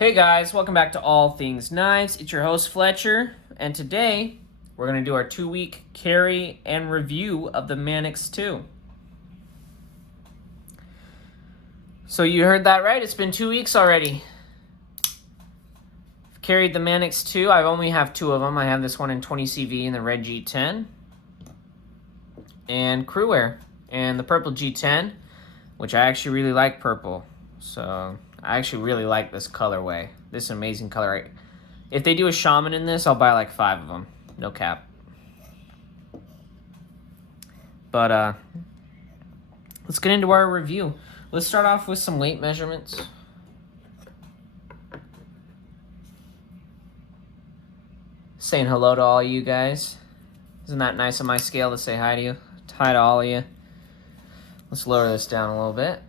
Hey guys, welcome back to All Things Knives. It's your host Fletcher, and today we're going to do our 2-week carry and review of the Manix 2. So you heard that right, it's been 2 weeks already. I've carried the Manix 2, I only have 2 of them. I have this one in 20CV in the red G10, and Crewwear, and the purple G10, which I actually really like purple, so I actually really like this colorway. This is an amazing color. If they do a shaman in this, I'll buy like 5 of them. No cap. But let's get into our review. Let's start off with some weight measurements. Saying hello to all you guys. Isn't that nice on my scale to say hi to you? Hi to all of you. Let's lower this down a little bit.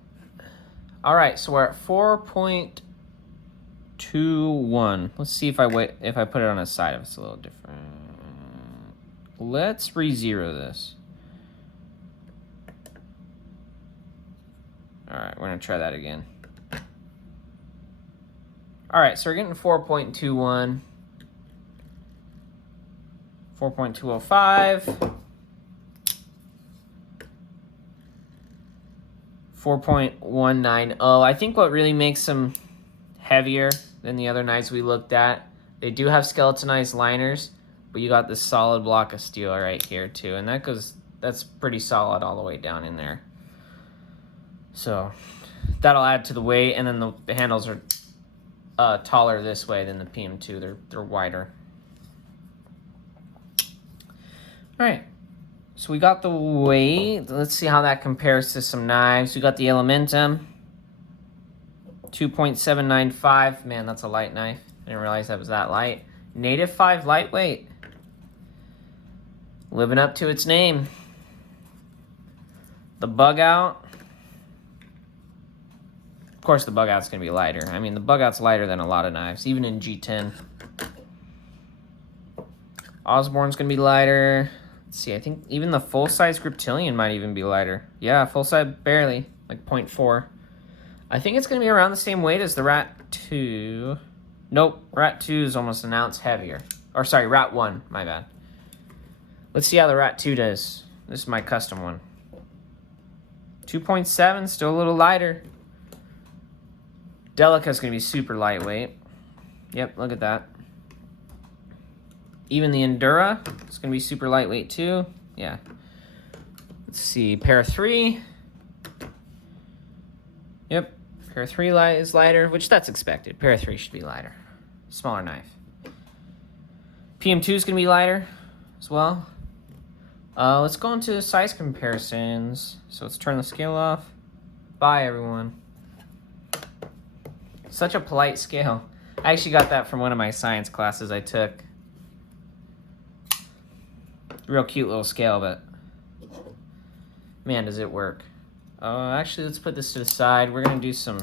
All right, so we're at 4.21. Let's see if I put it on a side if it's a little different. Let's re-zero this. All right, we're gonna try that again. All right, so we're getting 4.21, 4.205. 4.190. I think what really makes them heavier than the other knives we looked at, they do have skeletonized liners, but you got this solid block of steel right here too, and that's pretty solid all the way down in there. So that'll add to the weight, and then the handles are taller this way than the PM2. They're wider. All right. So we got the weight. Let's see how that compares to some knives. We got the Elementum, 2.795. Man, that's a light knife. I didn't realize that was that light. Native 5 lightweight. Living up to its name. The Bug Out. Of course, the Bug Out's going to be lighter. I mean, the Bug Out's lighter than a lot of knives, even in G10. Osborne's going to be lighter. Let's see, I think even the full-size Griptilian might even be lighter. Yeah, full-size barely, like 0.4. I think it's going to be around the same weight as the Rat 2. Nope, Rat 2 is almost an ounce heavier. Or sorry, Rat 1, my bad. Let's see how the Rat 2 does. This is my custom one. 2.7, still a little lighter. Delica's going to be super lightweight. Yep, look at that. Even the Endura, it's going to be super lightweight too. Yeah. Let's see, Para 3. Yep, Para 3 is lighter, which that's expected. Para 3 should be lighter. Smaller knife. PM2 is going to be lighter as well. Let's go into size comparisons. So let's turn the scale off. Bye, everyone. Such a polite scale. I actually got that from one of my science classes I took. Real cute little scale, but man, does it work. Actually, let's put this to the side. We're going to do some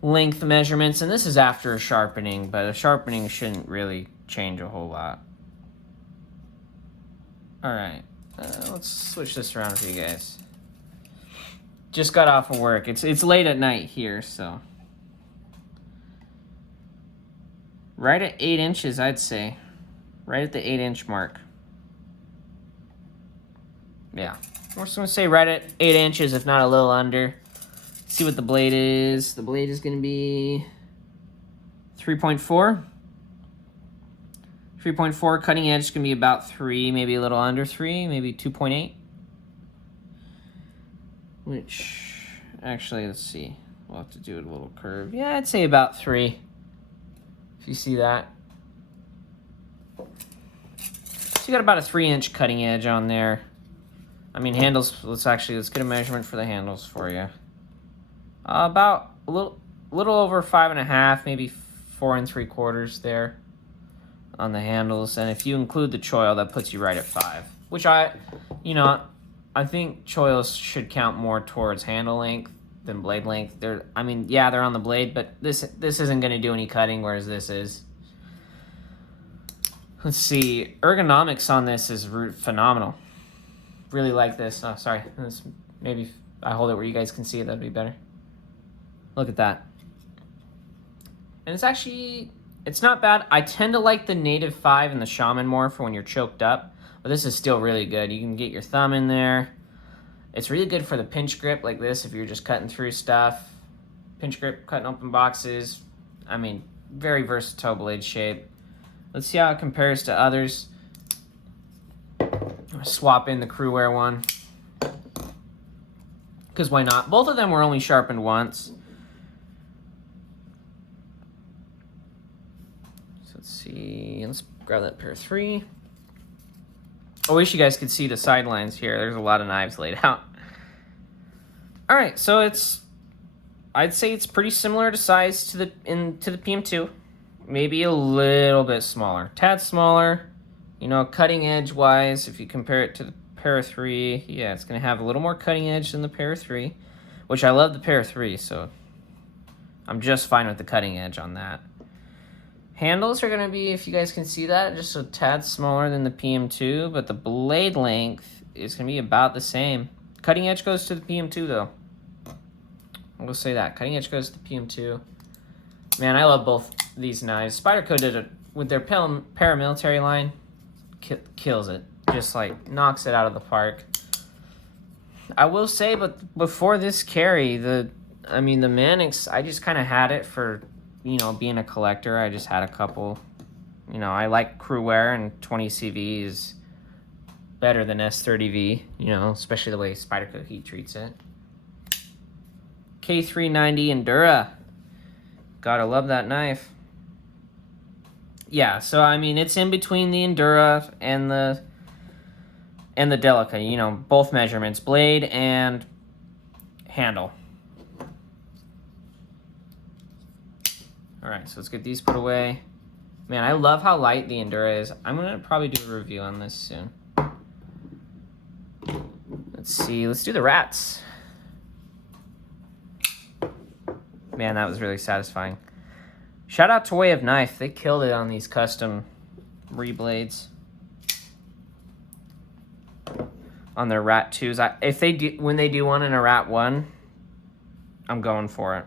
length measurements, and this is after a sharpening, but a sharpening shouldn't really change a whole lot. All right, let's switch this around for you guys. Just got off of work. It's late at night here, so right at 8 inches, I'd say. Right at the 8-inch mark. Yeah. We're just going to say right at 8 inches, if not a little under. See what the blade is. The blade is going to be 3.4. 3.4. Cutting edge is going to be about 3, maybe a little under 3, maybe 2.8. Which, actually, let's see. We'll have to do a little curve. Yeah, I'd say about 3. If you see that. So you got about a 3-inch cutting edge on there. I mean, handles, let's get a measurement for the handles for you. About a little over 5.5, maybe 4 3/4 there on the handles. And if you include the choil, that puts you right at 5. Which I think choils should count more towards handle length than blade length. They're on the blade, but this isn't going to do any cutting, whereas this is. Let's see. Ergonomics on this is phenomenal. Really like this. Oh, sorry. Maybe if I hold it where you guys can see it, that'd be better. Look at that. And it's not bad. I tend to like the Native 5 and the Shaman more for when you're choked up. But this is still really good. You can get your thumb in there. It's really good for the pinch grip like this if you're just cutting through stuff. Pinch grip, cutting open boxes. I mean, very versatile blade shape. Let's see how it compares to others. I'm gonna swap in the Crewware one. Because why not? Both of them were only sharpened once. So let's see. Let's grab that pair 3. I wish you guys could see the sidelines here. There's a lot of knives laid out. All right, so I'd say it's pretty similar to size to the PM2. Maybe a little bit smaller, tad smaller. You know, cutting edge wise, if you compare it to the Para 3, yeah, it's gonna have a little more cutting edge than the Para 3, which I love the Para 3, so I'm just fine with the cutting edge on that. Handles are gonna be, if you guys can see that, just a tad smaller than the PM2, but the blade length is gonna be about the same. Cutting edge goes to the PM2 though. We'll say that. Cutting edge goes to the PM2. Man, I love both these knives. Spyderco did it with their paramilitary line. Kills it. Just like knocks it out of the park. I will say, but before this carry, the Manix, I just kind of had it for, you know, being a collector. I just had a couple. You know, I like Crewware, and 20 CV is better than S30V, you know, especially the way Spyderco heat treats it. K390 Endura. Gotta love that knife. Yeah, so I mean, it's in between the Endura and the Delica, you know, both measurements, blade and handle. All right, so let's get these put away. Man, I love how light the Endura is. I'm gonna probably do a review on this soon. Let's see, let's do the rats. Man, that was really satisfying. Shout out to Way of Knife. They killed it on these custom reblades. On their Rat 2s. When they do one in a Rat 1, I'm going for it.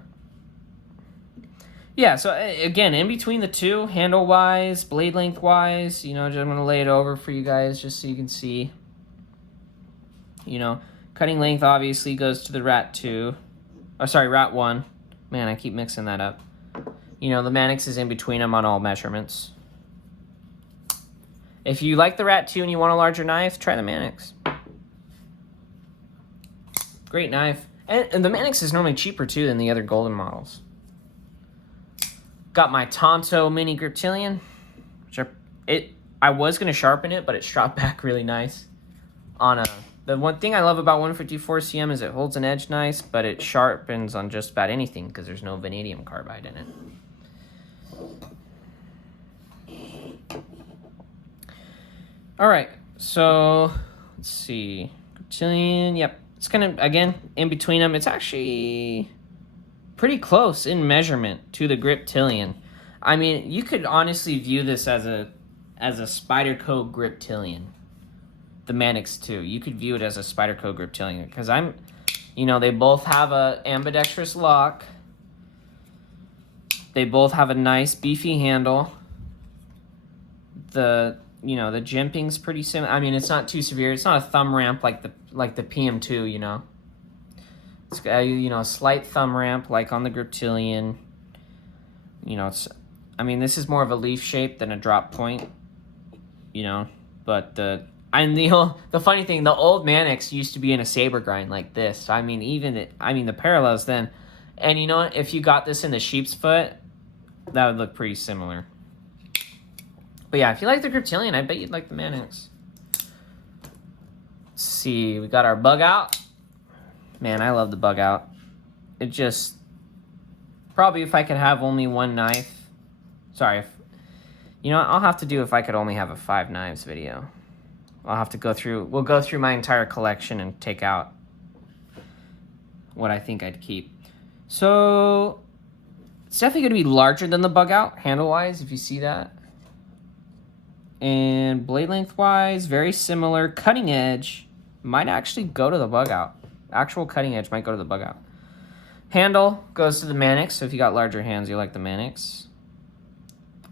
Yeah, so again, in between the two, handle-wise, blade length-wise, you know, I'm going to lay it over for you guys just so you can see. You know, cutting length obviously goes to the Rat 2. Oh, sorry, Rat 1. Man, I keep mixing that up. You know, the Manix is in between them on all measurements. If you like the Rat 2 and you want a larger knife, try the Manix. Great knife. And the Manix is normally cheaper, too, than the other golden models. Got my Tonto Mini Griptilian. I was going to sharpen it, but it shot back really nice. The one thing I love about 154 cm is it holds an edge nice, but it sharpens on just about anything because there's no vanadium carbide in it. All right, so let's see. Griptilian, yep. It's kind of, again, in between them. It's actually pretty close in measurement to the Griptilian. I mean, you could honestly view this as a Spyderco Griptilian. The Manix 2. You could view it as a Spyderco Griptilian because you know, they both have a ambidextrous lock. They both have a nice beefy handle. You know, the jimping's pretty similar. I mean, it's not too severe. It's not a thumb ramp like the PM2, you know. It's got, you know, a slight thumb ramp like on the Griptilian. You know, this is more of a leaf shape than a drop point, you know, but the funny thing, the old Manix used to be in a saber grind like this. So, I mean, the parallels then. And you know what? If you got this in the sheep's foot, that would look pretty similar. But yeah, if you like the Griptilian, I bet you'd like the Manix. Let's see, we got our bug out. Man, I love the bug out. It just, probably if I could have only one knife. Sorry, you know what? I'll have to do if I could only have a 5 knives video. I'll have to we'll go through my entire collection and take out what I think I'd keep. So, it's definitely going to be larger than the bug out, handle-wise, if you see that. And blade length-wise, very similar. Cutting edge might actually go to the bug out. Actual cutting edge might go to the bug out. Handle goes to the Manix, so if you got larger hands, you like the Manix.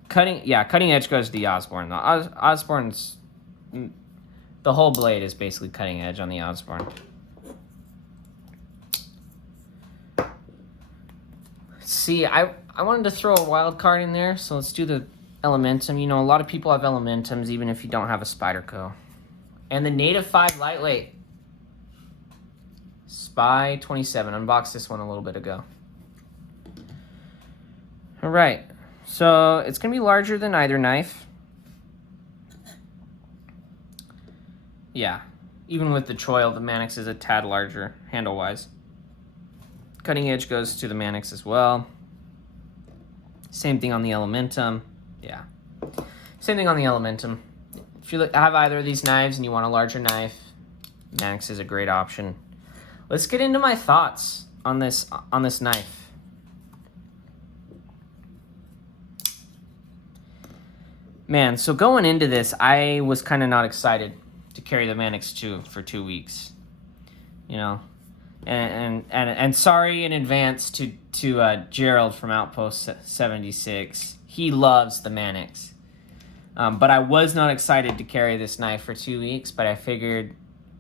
cutting edge goes to the Osborne. The Osborne's, the whole blade is basically cutting edge on the Osborne. See, I wanted to throw a wild card in there, so let's do the Elementum. You know, a lot of people have Elementums even if you don't have a Spyderco. And the Native 5 Lightweight. Spy 27. Unboxed this one a little bit ago. All right. So it's going to be larger than either knife. Yeah. Even with the choil, the Manix is a tad larger handle-wise. Cutting edge goes to the Manix as well. Same thing on the Elementum. Yeah. Same thing on the Elementum. If you have either of these knives and you want a larger knife, Manix is a great option. Let's get into my thoughts on this knife. Man, so going into this, I was kind of not excited to carry the Manix 2 for 2 weeks. You know, and sorry in advance to Gerald from Outpost 76. He loves the Manix. But I was not excited to carry this knife for 2 weeks, but I figured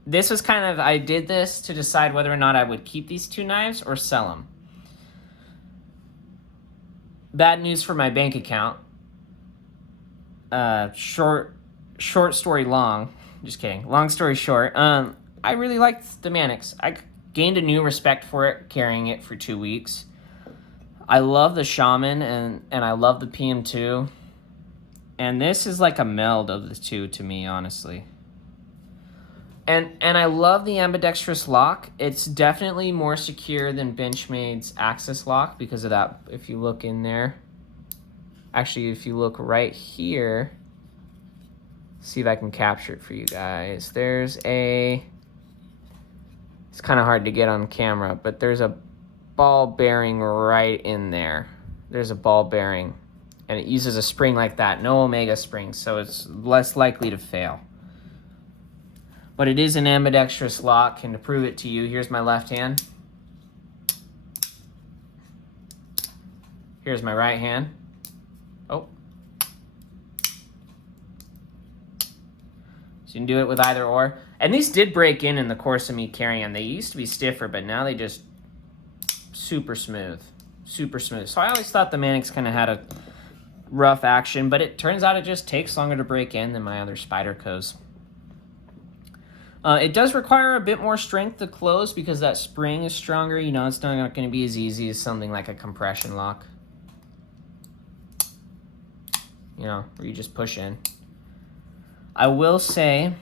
this was kind of, I did this to decide whether or not I would keep these two knives or sell them. Bad news for my bank account. Short story long. Just kidding. Long story short. I really liked the Manix. I gained a new respect for it carrying it for 2 weeks. I love the Shaman and I love the PM2. And this is like a meld of the two to me, honestly. And I love the ambidextrous lock. It's definitely more secure than Benchmade's Axis lock because of that. If you look in there. Actually, if you look right here, see if I can capture it for you guys. There's a, it's kind of hard to get on camera, but there's a ball bearing right in there. There's a ball bearing, and it uses a spring like that, no Omega spring, so it's less likely to fail. But it is an ambidextrous lock, and to prove it to you, here's my left hand. Here's my right hand. Oh. So you can do it with either or. And these did break in the course of me carrying them. They used to be stiffer, but now they just super smooth. Super smooth. So I always thought the Manix kind of had a rough action, but it turns out it just takes longer to break in than my other Spydercos. It does require a bit more strength to close because that spring is stronger. You know, it's not going to be as easy as something like a compression lock. You know, where you just push in. I will say,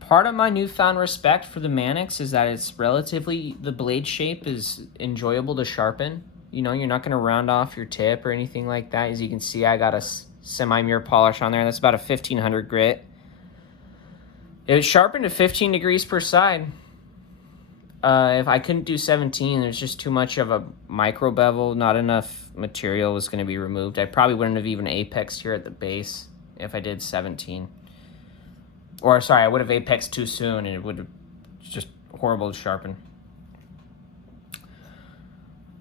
part of my newfound respect for the Manix is that it's relatively, the blade shape is enjoyable to sharpen. You know, you're not going to round off your tip or anything like that. As you can see, I got a semi-mirror polish on there. That's about a 1500 grit. It was sharpened to 15 degrees per side. If I couldn't do 17, there's just too much of a micro bevel. Not enough material was going to be removed. I probably wouldn't have even apexed here at the base if I did 17. Or, sorry, I would have apexed too soon, and it would have just horrible to sharpen.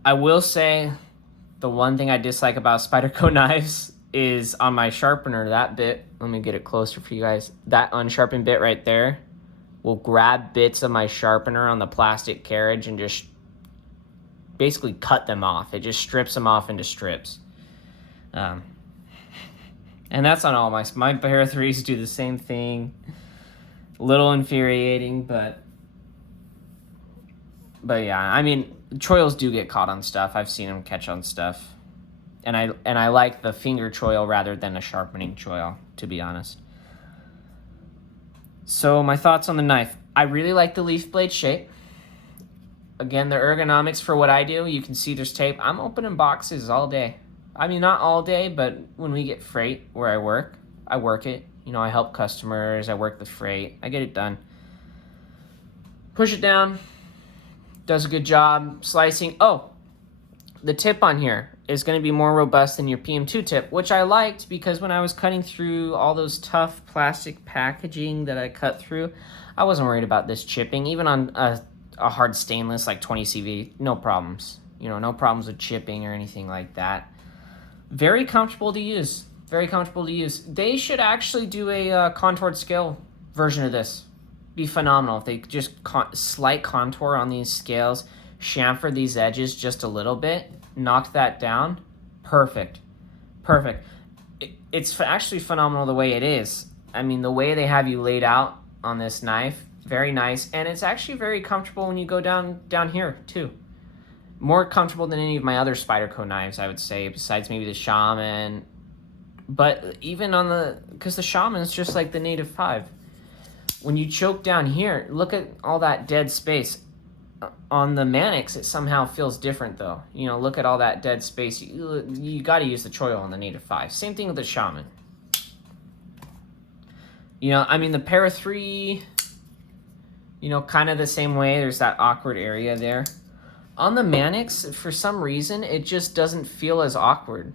I will say the one thing I dislike about Spyderco knives is on my sharpener, that bit, let me get it closer for you guys, that unsharpened bit right there will grab bits of my sharpener on the plastic carriage and just basically cut them off. It just strips them off into strips. And that's on all my pair of 3s do the same thing. A little infuriating, but yeah, I mean, choils do get caught on stuff. I've seen them catch on stuff. And I like the finger choil rather than a sharpening choil, to be honest. So my thoughts on the knife. I really like the leaf blade shape. Again, the ergonomics for what I do, you can see there's tape. I'm opening boxes all day. I mean, not all day, but when we get freight where I work it. You know, I help customers, I work the freight, I get it done. Push it down, does a good job slicing. Oh, the tip on here is going to be more robust than your PM2 tip, which I liked because when I was cutting through all those tough plastic packaging that I cut through, I wasn't worried about this chipping. Even on a hard stainless like 20 CV, no problems. You know, no problems with chipping or anything like that. Very comfortable to use. Very comfortable to use. They should actually do a contoured scale version of this. Be phenomenal if they just slight contour on these scales, chamfer these edges just a little bit, knock that down. Perfect. Perfect. It's actually phenomenal the way it is. I mean, the way they have you laid out on this knife, very nice. And it's actually very comfortable when you go down here, too. More comfortable than any of my other Spyderco knives, I would say, besides maybe the Shaman. But even on because the Shaman is just like the Native 5. When you choke down here, look at all that dead space. On the Manix, it somehow feels different, though. You know, look at all that dead space. You got to use the choil on the Native 5. Same thing with the Shaman. You know, I mean, the Para 3, you know, kind of the same way. There's that awkward area there. On the Manix, for some reason, it just doesn't feel as awkward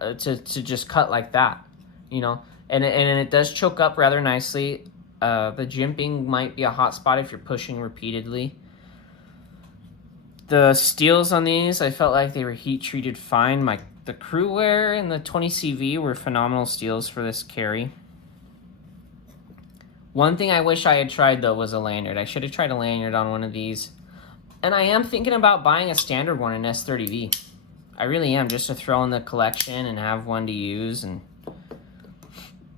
to just cut like that, you know. And it does choke up rather nicely. The jimping might be a hot spot if you're pushing repeatedly. The steels on these, I felt like they were heat treated fine. The crew wear and the 20CV were phenomenal steels for this carry. One thing I wish I had tried, though, was a lanyard. I should have tried a lanyard on one of these. And I am thinking about buying a standard one in S30V. I really am, just to throw in the collection and have one to use and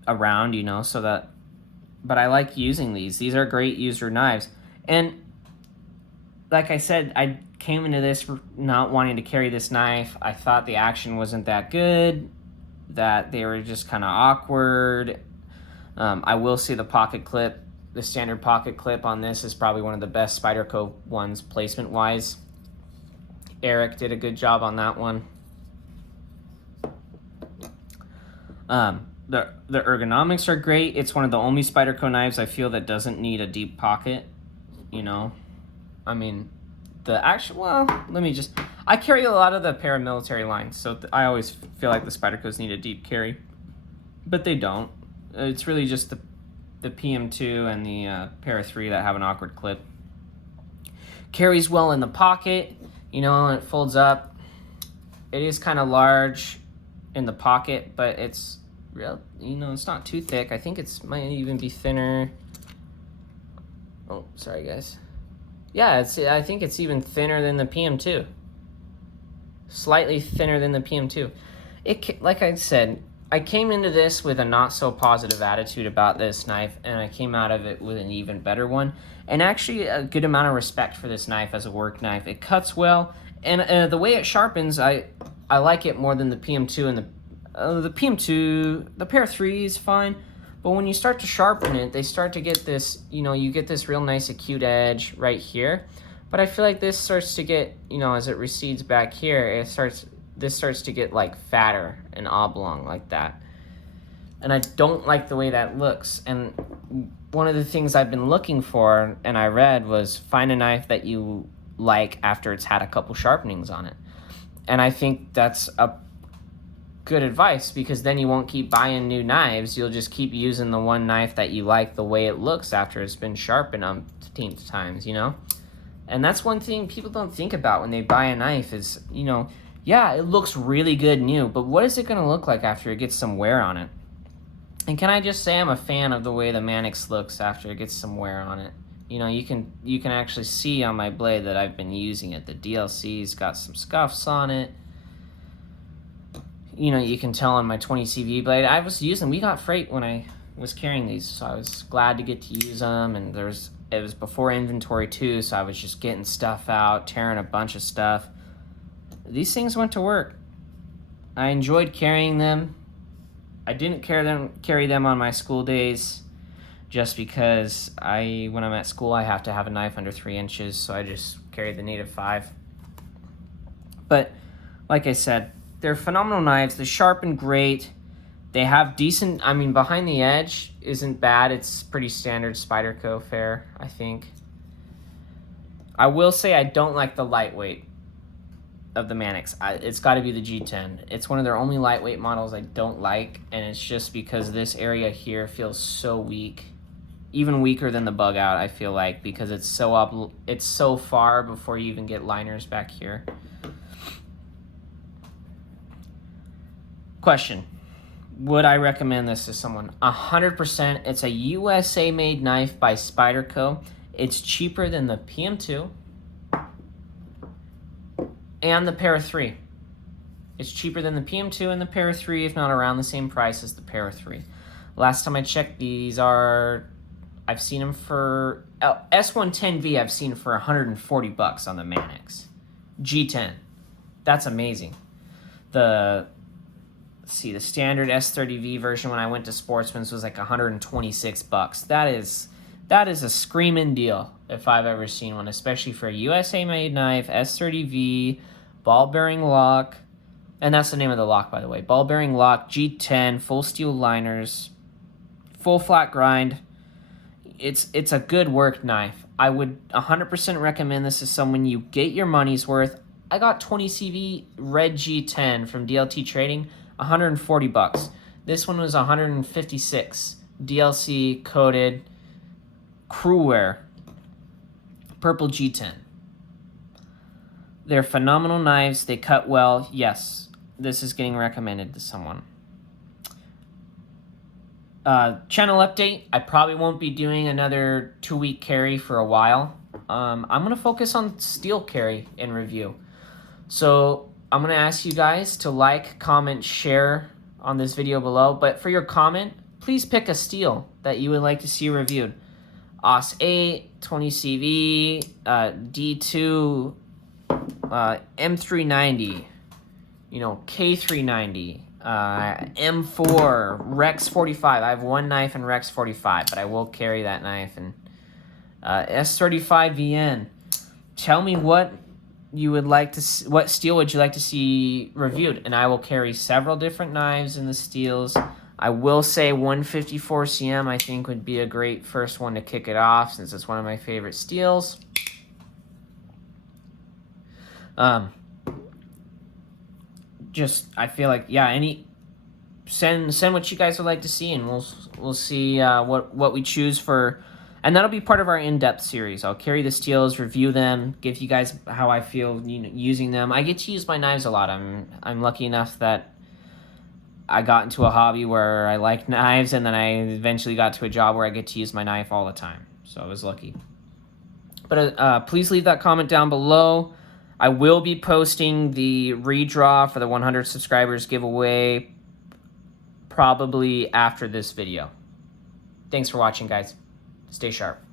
around, you know, so that... But I like using these. These are great user knives. And like I said, I came into this not wanting to carry this knife. I thought the action wasn't that good, that they were just kind of awkward. I will say the pocket clip, the standard pocket clip on this is probably one of the best Spyderco ones placement-wise. Eric did a good job on that one. The ergonomics are great. It's one of the only Spyderco knives I feel that doesn't need a deep pocket, you know. I mean, I carry a lot of the paramilitary lines, so I always feel like the Spydercos need a deep carry, but they don't. It's really just the PM2 and the Para 3 that have an awkward clip. Carries well in the pocket, you know, and it folds up. It is kind of large in the pocket, but it's real, you know, it's not too thick. I think it might even be thinner. Oh, sorry guys. Yeah, I think it's even thinner than the PM2. Slightly thinner than the PM2. Like I said, I came into this with a not so positive attitude about this knife, and I came out of it with an even better one, and actually a good amount of respect for this knife as a work knife. It cuts well, and the way it sharpens, I like it more than the PM2 and the PM2. The Para 3 is fine, but when you start to sharpen it, they start to get this, you know, you get this real nice acute edge right here. But I feel like this starts to get, you know, as it recedes back here, this starts to get like fatter and oblong like that. And I don't like the way that looks. And one of the things I've been looking for, and I read, was find a knife that you like after it's had a couple sharpenings on it. And I think that's a good advice, because then you won't keep buying new knives. You'll just keep using the one knife that you like the way it looks after it's been sharpened umpteenth times, you know? And that's one thing people don't think about when they buy a knife is, you know, yeah, it looks really good new, but what is it going to look like after it gets some wear on it? And can I just say I'm a fan of the way the Manix looks after it gets some wear on it. You know, you can actually see on my blade that I've been using it. The DLC's got some scuffs on it. You know, you can tell on my 20CV blade. I was using, we got freight when I was carrying these, so I was glad to get to use them. And it was before inventory too, so I was just getting stuff out, tearing a bunch of stuff. These things went to work. I enjoyed carrying them. I didn't carry them on my school days, just because when I'm at school, I have to have a knife under 3 inches, so I just carried the Native 5. But like I said, they're phenomenal knives. They sharpen great. They have decent, I mean, behind the edge isn't bad. It's pretty standard Spyderco fare, I think. I will say I don't like the lightweight of the Manix. It's got to be the G10. It's one of their only lightweight models I don't like, and it's just because this area here feels so weak. Even weaker than the bug out, I feel like, because it's so far before you even get liners back here. Question. would I recommend this to someone? 100%. It's a USA made knife by Spyderco. It's cheaper than the PM2 and the Para 3. It's cheaper than the PM2 and the Para 3, if not around the same price as the Para 3. Last time I checked, these are, I've seen them for, S110V I've seen for 140 bucks on the Manix. G10. That's amazing. The standard S30V version when I went to Sportsman's was like 126 bucks. That is a screaming deal if I've ever seen one, especially for a USA made knife, S30V, ball bearing lock, and that's the name of the lock, by the way. Ball bearing lock, G10, full steel liners, full flat grind. It's a good work knife. I would 100% recommend this to someone. You get your money's worth. I got 20CV red G10 from DLT Trading, 140 bucks. This one was 156. DLC coated crew wear. Purple G10. They're phenomenal knives. They cut well. Yes, this is getting recommended to someone. Channel update. I probably won't be doing another 2-week carry for a while. I'm going to focus on steel carry and review. So I'm going to ask you guys to like, comment, share on this video below. But for your comment, please pick a steel that you would like to see reviewed. AUS 8, 20CV, D2, M390, K390, M4, Rex 45. I have one knife in Rex 45, but I will carry that knife. And S35 VN. Tell me what you would like to see, what steel would you like to see reviewed, and I will carry several different knives in the steels. I will say 154 CM I think would be a great first one to kick it off, since it's one of my favorite steels. I feel like, yeah, send what you guys would like to see, and we'll see what we choose for. And that'll be part of our in-depth series. I'll carry the steels, review them, give you guys how I feel using them. I get to use my knives a lot. I'm lucky enough that I got into a hobby where I like knives, and then I eventually got to a job where I get to use my knife all the time. So I was lucky. But please leave that comment down below. I will be posting the redraw for the 100 subscribers giveaway probably after this video. Thanks for watching, guys. Stay sharp.